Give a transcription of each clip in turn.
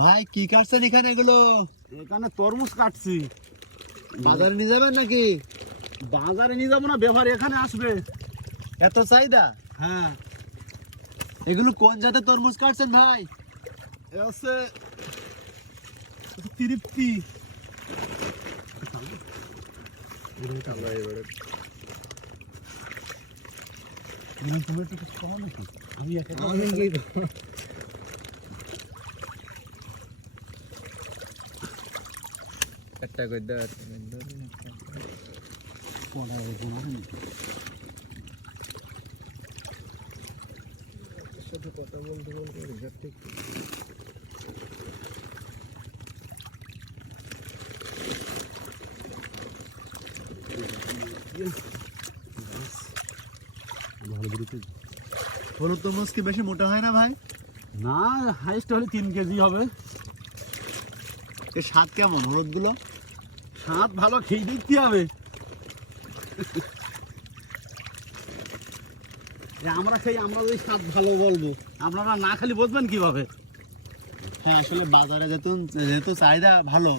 ভাই কি কাটছেন এখানে এগুলো? এখানে তরমুজ কাটছি। বাজারে নিয়ে যাবেন নাকি? বাজারে নিয়ে যাব না ব্যবহার এখানে আসবে। এত চাহিদা? হ্যাঁ। এগুলো কোন জাতের তরমুজ কাটছেন ভাই? এ হচ্ছে তৃপ্তি তুমি একটু করে দেওয়ার সাথে কথা বলতে বলতে রিজার্ভ ঠিক হলুদ তরমুজ কি বেশি মোটা হয় না ভাই? না হাইস্ট হলে তিন কেজি হবে। স্বাদ কেমন? হলুদগুলো স্বাদ ভালো খেয়ে দেখতে হবে। আমরা খেয়ে আমরা ওই স্বাদ ভালো বলব। আপনারা না খালি বুঝবেন কীভাবে? হ্যাঁ আসলে বাজারে যেহেতু যেহেতু চাহিদা ভালো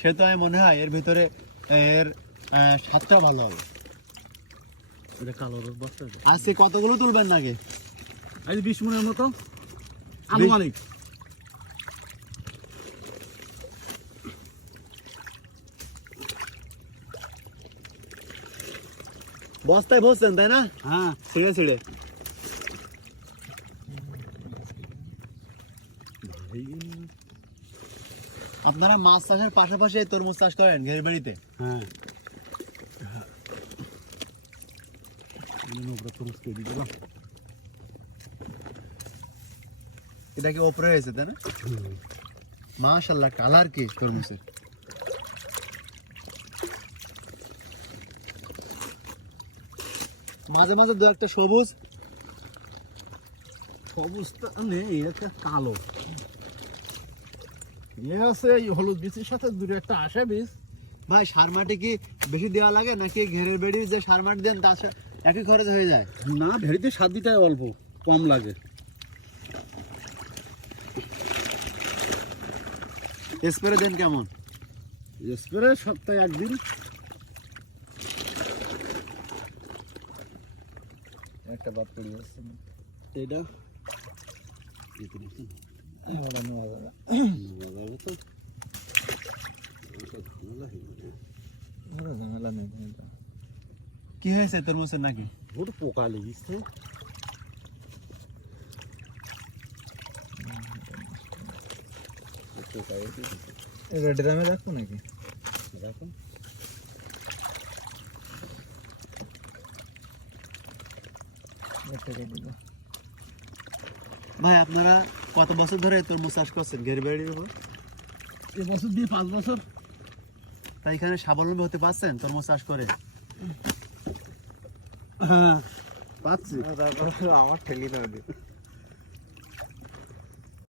সেহেতু আমি মনে হয় এর ভিতরে এর স্বাদটা ভালো হবে। এটা কালো বস্তা আজকে কতগুলো তুলবেন নাকি? আজ বিশ মনের মতো। আনুমানিক। বস্তায় বসছেন তাই না? হ্যাঁ ছিঁড়ে ছিঁড়ে। আপনারা মাছ চাষের পাশাপাশি তরমুজ চাষ করেন ঘের বাড়িতে? হ্যাঁ। এটা কি ওপরে হয়েছে তাই না? মাশাল্লাহ কালার কি তরমুজের? মাঝে মাঝে দু একটা সবুজ। অবস্থা নেই এটা কালো। এ আছে এই হলুদ বীজের সাথে দূরে একটা আসে বীজ। ভাই সার মাটি কি বেশি দেওয়া লাগে নাকি ঘেরের বেড়ির যে সার মাটি দেন তার একই খরচ হয়ে যায়? না ভেড়িতে স্বাদ দিতে অল্প কম লাগে। স্প্রে দেন কেমন? স্প্রে সপ্তাহে একদিন। একটা বাদ পড়ে যাচ্ছে না এটা ওটা নেওয়া যাবে ওটা ঝামেলা নেই এটা কি হয়েছে তরমুজের নাকি ওর পোকা লেগেছে এটা ড্রামে রাখতো নাকি দেখুন ভাই আপনারা কত বছর ধরে তরমুজ চাষ করছেন? ঘের বেড়ির উপর এবছর দিয়ে পাঁচ বছর। তাই এখানে স্বাবলম্বী হতে পারছেন তরমুজ চাষ করে? হ্যাঁ। পাচ্ছি তারপর আমার ঠেলি না